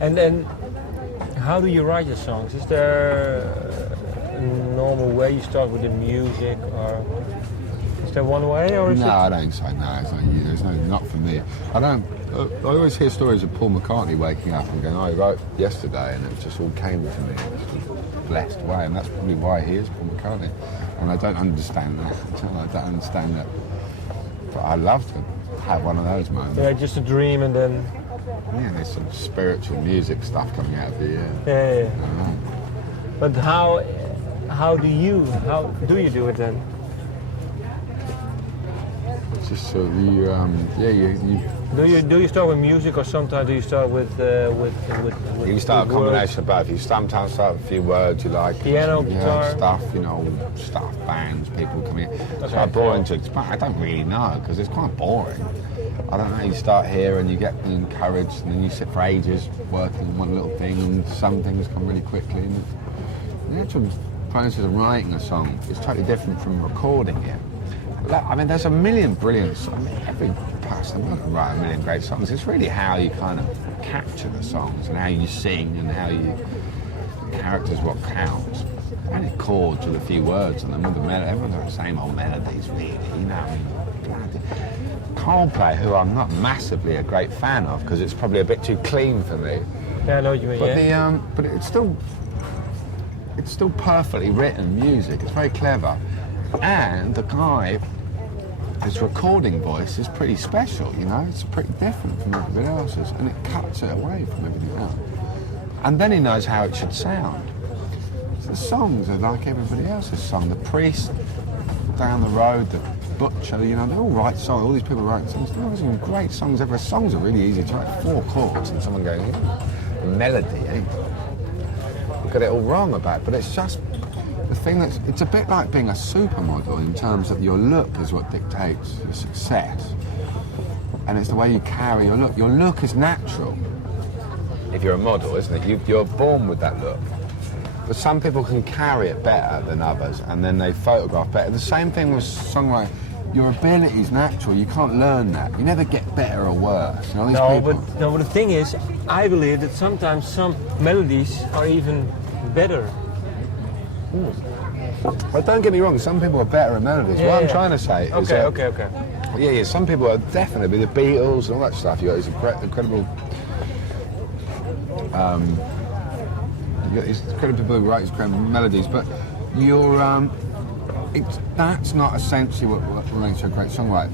And then, how do you write your songs? Is there a normal way you start with the music, or is there one way, or is no, it? I don't think so. No, it's not you. There's no, not for me. I always hear stories of Paul McCartney waking up and going, "I wrote yesterday," and it just all came to me in this blessed way, and that's probably why he is Paul McCartney. And I don't understand that. I don't understand that. But I love to have one of those moments. Yeah, just a dream, and then. Yeah, there's some spiritual music stuff coming out of the ear. Yeah. But how do you do it then? It's just so you Do you start with music, or sometimes do you start with you start a combination words? of both. You sometimes start with a few words you like. Piano, guitar. Stuff, stuff, bands, people coming in. It's Okay, quite boring to explain. I don't really know, because it's quite boring. I don't know, you start here and you get encouraged, and then you sit for ages working on one little thing, and some things come really quickly. And the actual process of writing a song is totally different from recording it. I mean, there's a million brilliant songs. I mean, every person can write a million great songs. It's really how you kind of capture the songs, and how you sing, and how you... characters what counts. Only chords with a few words on them, with the everyone's got the same old melodies, really, Coldplay, who I'm not massively a great fan of, because it's probably a bit too clean for me. Yeah, I know what you mean. But but it's still perfectly written music. It's very clever, and the guy, his recording voice is pretty special. It's pretty different from everybody else's, and it cuts it away from everything else. And then he knows how it should sound. So the songs are like everybody else's song. The Priest down the road, the Butcher, they all write songs. All these people write songs. There are some great songs ever. Songs are really easy to write. 4 chords and someone going, the melody, We've got it all wrong about it, but it's just the thing it's a bit like being a supermodel in terms of your look is what dictates your success. And it's the way you carry your look. Your look is natural. If you're a model, isn't it? You're born with that look. But some people can carry it better than others, and then they photograph better. The same thing with songwriting. Your ability is natural. You can't learn that. You never get better or worse. But the thing is, I believe that sometimes some melodies are even better. But don't get me wrong. Some people are better at melodies. What I'm trying to say is that... Okay. Yeah. Some people are definitely the Beatles and all that stuff. You got these incredible. You got these incredible people who write these incredible melodies, but that's not essentially what makes you a great songwriter.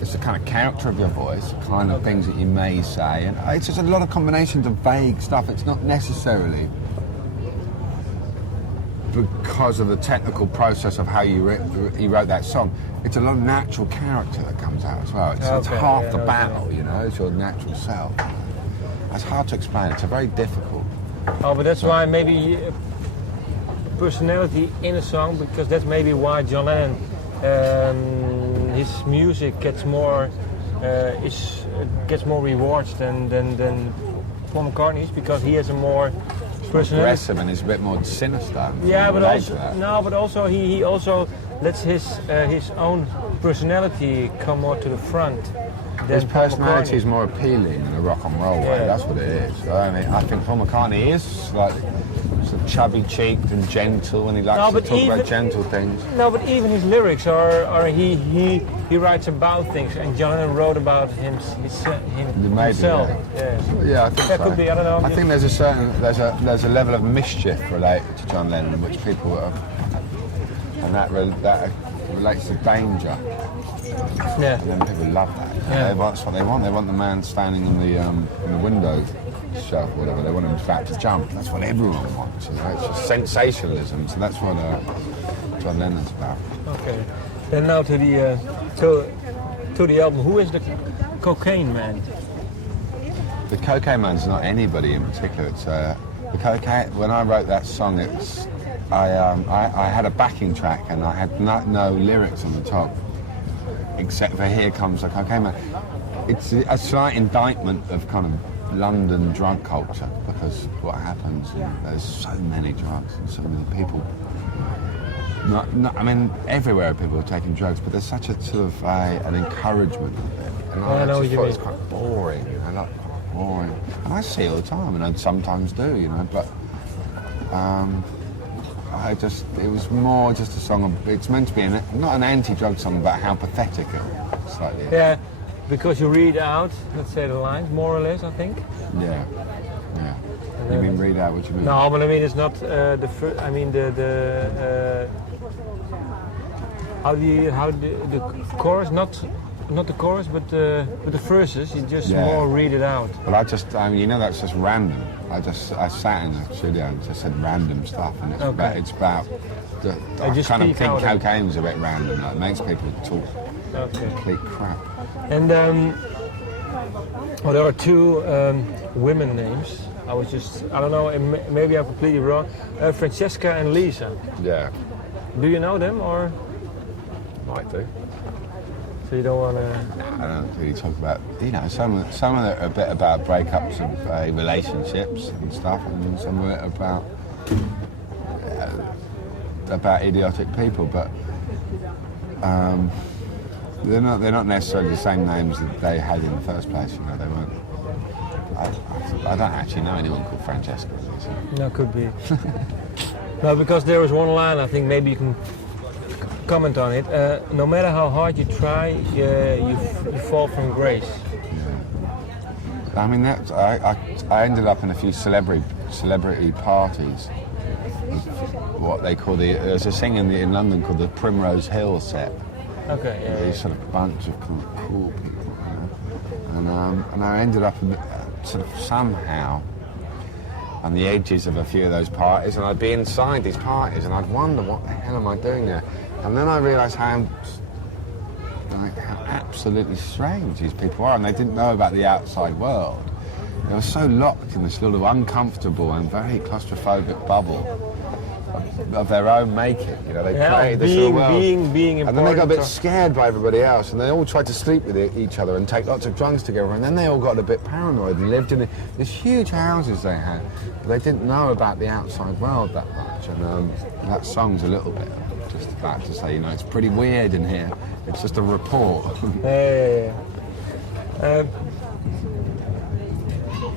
It's the kind of character of your voice, the kind of things that you may say, and it's just a lot of combinations of vague stuff. It's not necessarily because of the technical process of how you wrote that song. It's a lot of natural character that comes out as well. It's half the battle, It's your natural self. It's hard to explain. It's very difficult. Oh, but that's why maybe personality in a song, because that's maybe why John Lennon, his music gets more rewards than Paul McCartney's, because he has a more personality. Aggressive, and he's a bit more sinister. Yeah, but also he also lets his own personality come more to the front. His personality is more appealing in a rock and roll way. That's what it is. I think Paul McCartney is slightly sort of chubby-cheeked and gentle, and he likes to talk about gentle things. No, but even his lyrics are he writes about things, and John Lennon wrote about himself. Yeah, I think that could be. I don't know. I think there's a level of mischief related to John Lennon, which people and that relates to danger. Yeah. And then people love that. Yeah. That's what they want. They want the man standing in the window shelf or whatever. They want him about to jump. That's what everyone wants. It's just sensationalism. So that's what John Lennon's about. Okay. Then now to the album. Who is the Cocaine Man? The Cocaine Man's not anybody in particular. It's the cocaine. When I wrote that song, I had a backing track and I had no lyrics on the top, except for "Here Comes the Cocaine Man." It's a slight indictment of kind of London drug culture, because what happens, there's so many drugs and so many people. I mean, everywhere people are taking drugs, but there's such a sort of an encouragement of it. And I just thought it's quite boring. boring. And I see it all the time, and I sometimes do, you know, but it was more just a song it's meant to be not an anti-drug song, but how pathetic it slightly is. Yeah, because you read out, let's say, the lines, more or less, I think. Yeah. You mean read out what you mean? No, but I mean, it's not the first, I mean, how the chorus, not the chorus, but the verses, you just more read it out. But you know, that's just random. I sat in the studio and just said random stuff, and it's about I kind of think cocaine's a bit random. Like, it makes people talk complete crap. And there are two women names. I don't know, maybe I'm completely wrong. Francesca and Lisa. Yeah. Do you know them, or? Might do. So you don't want to... I don't really talk about, you know, some of it are a bit about breakups of relationships and stuff, and some of it about idiotic people, but they're not necessarily the same names that they had in the first place, you know, they weren't. I don't actually know anyone called Francesca. No, could be. No, because there was one line, I think maybe you can comment on it. No matter how hard you try, you fall from grace. Yeah. I mean, I ended up in a few celebrity parties. What they call there's a thing in London called the Primrose Hill set. Okay, yeah. These sort of bunch of cool people, you know? And I ended up sort of somehow on the edges of a few of those parties, and I'd be inside these parties and I'd wonder, what the hell am I doing there? And then I realised how absolutely strange these people are, and they didn't know about the outside world. They were so locked in this little uncomfortable and very claustrophobic bubble of their own making. You know, they created this little world. Being important. And then they got a bit scared by everybody else, and they all tried to sleep with each other and take lots of drugs together, and then they all got a bit paranoid and lived in these huge houses they had, but they didn't know about the outside world that much. And that song's a little bit just about to say, you know, it's pretty weird in here. It's just a report.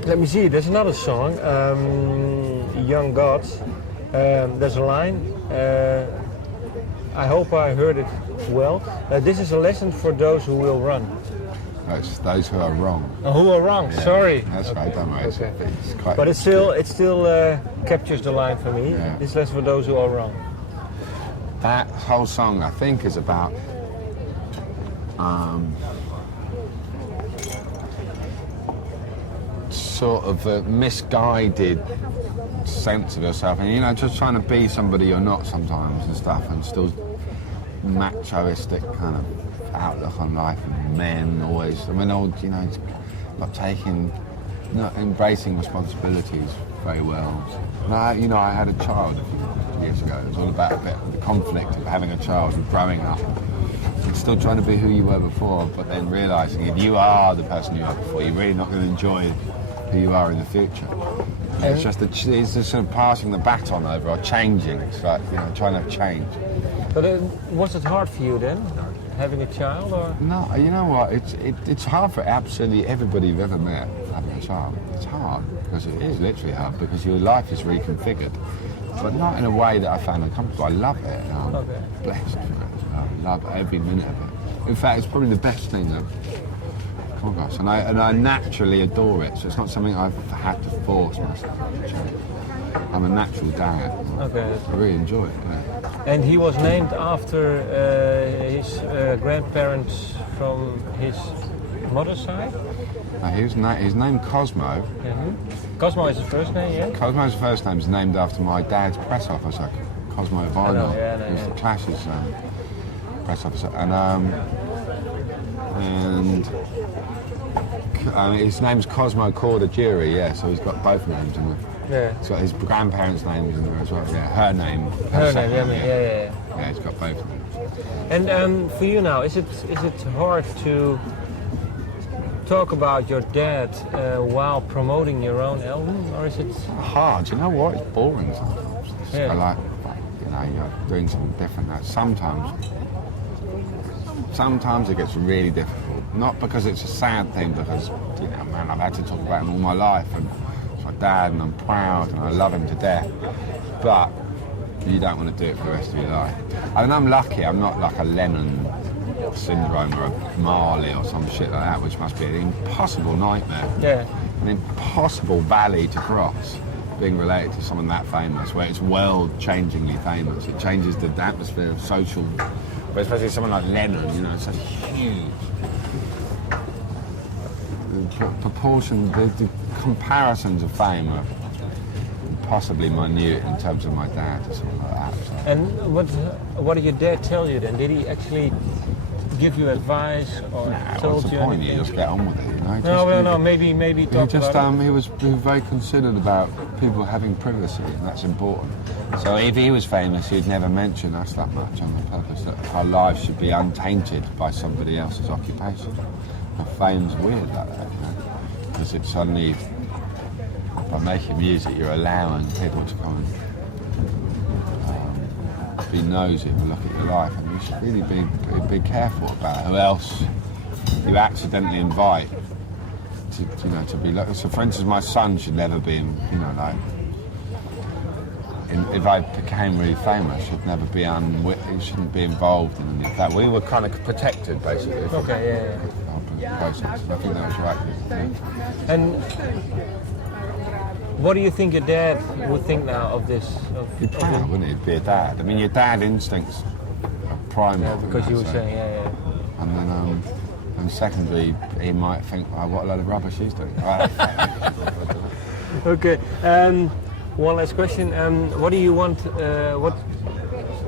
Let me see, there's another song, Young Gods. There's a line, I hope I heard it well. This is a lesson for those who will run. No, it's those who are wrong. Oh, who are wrong, yeah, sorry. That's right, don't worry. Okay. It's quite, but it still captures the line for me. Yeah. This is lesson for those who are wrong. That whole song, I think, is about sort of a misguided sense of yourself, and, you know, just trying to be somebody you're not sometimes and stuff, and still machoistic kind of outlook on life, and men always, I mean, you know, not embracing responsibilities very well. And I had a child a few years ago. It was all about a bit of the conflict of having a child and growing up and still trying to be who you were before, but then realising if you are the person you were before, you're really not going to enjoy who you are in the future. And it's just sort of passing the baton over or changing. It's like, you know, trying to change. But was it hard for you then, having a child, or? No, you know what? It's hard for absolutely everybody you've ever met having a child. It's hard because it is literally hard because your life is reconfigured, but not in a way that I found uncomfortable. I love it. I'm blessed for it. I love every minute of it. In fact, it's probably the best thing that. Oh gosh, and I naturally adore it, so it's not something I've had to force myself to change. I'm a natural dad. Okay. I really enjoy it. Yeah. And he was named after his grandparents from his mother's side? His name Cosmo. Mm-hmm. Cosmo is the first name, yeah? Cosmo's first name is named after my dad's press officer, Cosmo Vinyl. He was the Clash's press officer. And his name's Cosmo Dury, yeah, so he's got both names in there. Yeah. He's got his grandparents' names in there as well, yeah. Her name. Yeah, he's got both names. And for you now, is it hard to talk about your dad while promoting your own album, or is it hard? You know what? It's boring sometimes. I like, you know, you're doing something different. Sometimes it gets really difficult. Not because it's a sad thing, because, you know, man, I've had to talk about him all my life, and it's my dad, and I'm proud, and I love him to death. But you don't want to do it for the rest of your life. I mean, I'm lucky. I'm not like a Lennon syndrome or a Marley or some shit like that, which must be an impossible nightmare. Yeah. An impossible valley to cross, being related to someone that famous, where it's world-changingly famous. It changes the atmosphere of social, but especially someone like Lennon, you know, such huge proportion, the comparisons of fame are possibly minute in terms of my dad or something like that. So. And what did your dad tell you then? Did he actually give you advice or told what's the you point? anything? You just get on with it, you know? No, maybe talk about it. He was very considered about people having privacy, and that's important. So if he was famous, he'd never mention us that much on the purpose that our lives should be untainted by somebody else's occupation. And fame's weird like that, you know? Because it's suddenly, by making music, you're allowing people to come and be nosy and look at your life, and you should really be careful about who else you accidentally invite to be like. So, for instance, my son should never be, if I became really famous, should never be he shouldn't be involved in any of that. We were kind of protected, basically. Okay, yeah. Process. And I think that was right. Yeah. And what do you think your dad would think now of this? He'd be proud, wouldn't he? He'd be a dad. I mean, your dad instincts are primal. Yeah, because you were saying, yeah. And then, and secondly, he might think, oh, what a load of rubbish he's doing. Okay. One last question. What do you want?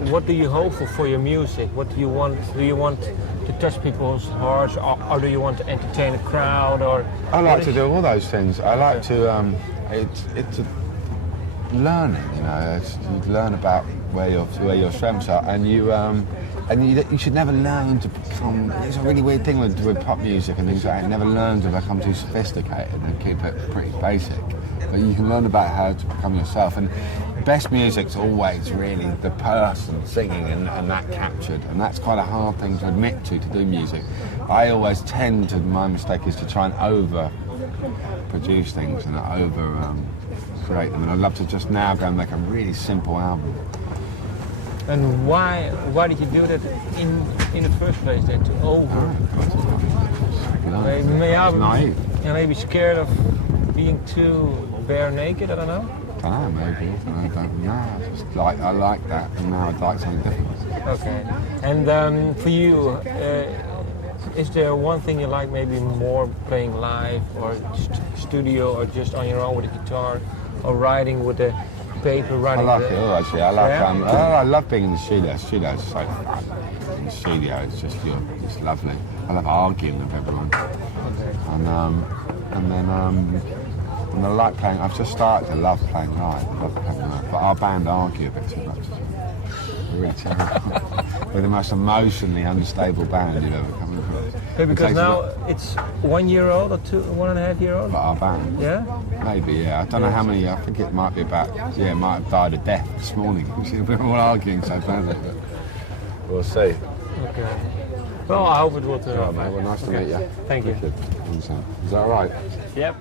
What do you hope for your music? What do you want? Do you want to touch people's hearts, or do you want to entertain a crowd? Or I like to do all those things. I like to. It's a learning, you know. You learn about where your strengths are, and you should never learn to become. It's a really weird thing with pop music and things like that. Never learn to become too sophisticated and keep it pretty basic. But you can learn about how to become yourself. And best music's always really the person singing and that captured. And that's quite a hard thing to admit to do music. I always tend to, my mistake is to try and over-produce things and create them. And I'd love to just now go and make a really simple album. And why did you do that in the first place then, to over? Maybe scared of being too bare naked, I don't know. Maybe. I don't know. I like that, and now I'd like something different. Okay. And for you, is there one thing you like maybe more, playing live or studio, or just on your own with a guitar, or writing with a paper? I like it all, actually. I love being in the studio. Studio is so fun. In the studio, it's lovely. I love arguing with everyone. Okay. And I like playing. I've just started to love playing live. But our band argue a bit too much. We're really terrible. We're the most emotionally unstable band you've ever come across. Okay, because now it's 1 year old or 1.5 year old? But our band? Yeah? Maybe, yeah. I don't know how many. I think it might be about. Yeah, it might have died of death this morning. We're all arguing so badly. But we'll see. Okay. Well, I hope it will turn out. Well, nice to meet you. Thank you. Is that all right? Yep.